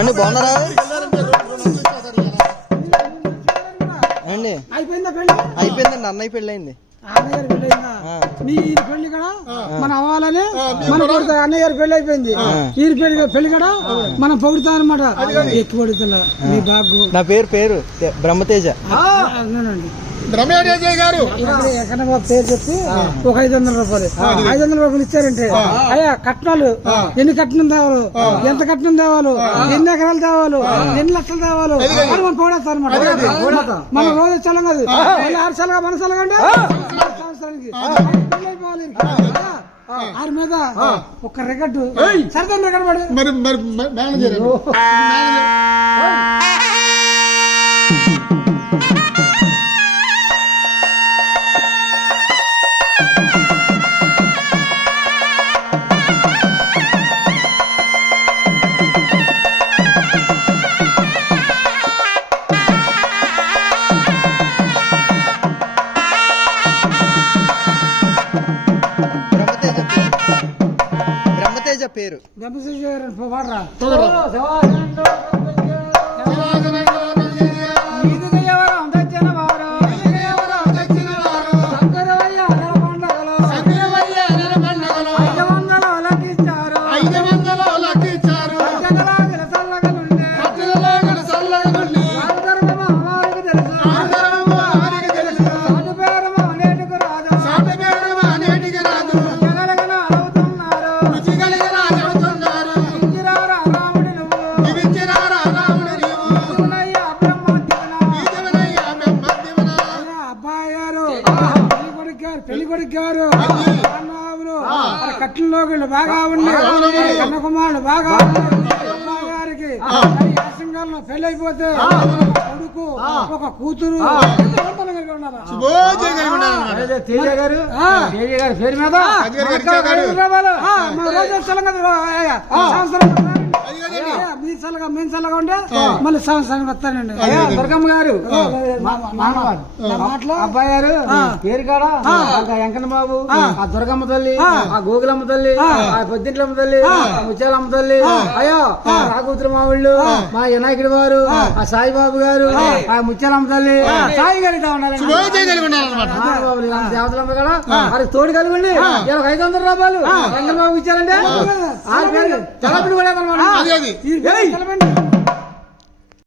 అండి బాగున్నారా అండి? అయిపోయిందండి, అన్నయ్య పెళ్ళి అయింది. పెళ్లి కూడా మనం అవ్వాలని మనం పొడుతా. అన్నయ్య గారి పెళ్లి అయిపోయింది, ఈ పెళ్లి కూడా మనం పొగుడుతాం అనమాట. ఎక్కువ పొడుతున్నా మీ బాబు. నా పేరు బ్రహ్మతేజ. గారు పేరు చెప్పి ఒక 500 రూపాయలు 500 రూపాయలు ఇచ్చారంటే, అయ్యా కట్నాలు ఎన్ని కట్నం తేవాలో, ఎంత కట్నం తేవాలో, ఎన్ని ఎకరాలు తేవాలో, ఎన్ని లక్షలు తేవాలో అని మనం పొగడేస్తాం అనమాట. మనం రోజు చల్లం కాదు, 6 సార్లుగా మన చల్లగా అంటే సంవత్సరానికి అయిపోవాలి. ఆరి మీద ఒక రికార్డు సరిదాన్ని రికార్డు పడి బ్రహ్మతేజ పేరు. వాడరా కట్లలో బాగా ఉండి కన్నకుమారుడు బాగా గారికి పెళ్లి అయిపోతే కొడుకు ఒక కూతురు తేజ గారి పేరు మీద మీ చల్లగా ఉంటే మళ్ళీ సంవత్సరానికి వస్తానండి. దుర్గమ్మ గారు మాటలో అబ్బాయి గారు పేరు కాడ వెంకన్న బాబు, ఆ దుర్గమ్మ తల్లి, ఆ గోగులమ్మ తల్లి, ఆ పొద్దుంట్లమ్మ తల్లి, ఆ ముత్యాలమ్మ తల్లి, అయ్యో రాకూతురు మా ఊళ్ళు, మా వినాయకుడి వారు, ఆ సాయిబాబు గారు, ఆ ముత్యాలమ్మ తల్లి, సాయి గారి దేవతలమ్మ కూడా వారికి తోడు కలిగి 500 రూపాయలు వెంకన్న బాబు ఇచ్చారంటే తలపిడి కూడా